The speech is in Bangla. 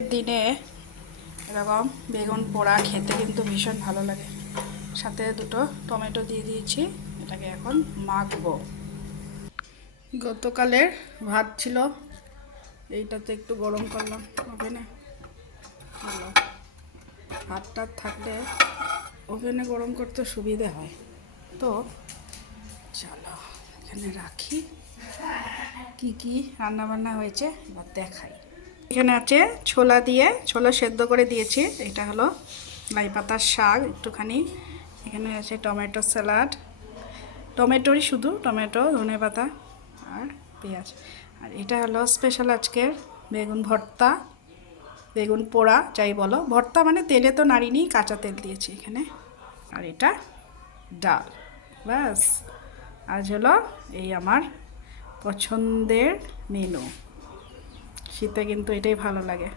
দিনে এরকম বেগুন পোড়া খেতে কিন্তু ভীষণ ভালো লাগে। সাথে দুটো টমেটো দিয়ে দিয়েছি, এটাকে এখন মাখবো। গতকালের ভাত ছিল, এইটাতে একটু গরম করলাম ওভেনে। ভালো ভাতটা থাকলে ওভেনে গরম করতে সুবিধে হয়। তো চলো এখানে রাখি, কি কি রান্নাবান্না হয়েছে এবার দেখাই। এখানে আছে ছোলা দিয়ে, ছোলা সেদ্ধ করে দিয়েছি। এটা হলো লাই পাতার শাক একটুখানি। এখানে আছে টমেটো স্যালাড, টমেটোরই শুধু টমেটো, ধনেপাতা আর পেঁয়াজ। আর এটা হলো স্পেশাল আজকের বেগুন ভর্তা, বেগুন পোড়া যাই বলো, ভর্তা মানে তেলে তো নাড়িনি, কাঁচা তেল দিয়েছি এখানে। আর এটা ডাল, ব্যাস। আজ হলো এই আমার পছন্দের মেনু। শীতে কিন্তু এটাই ভালো লাগে।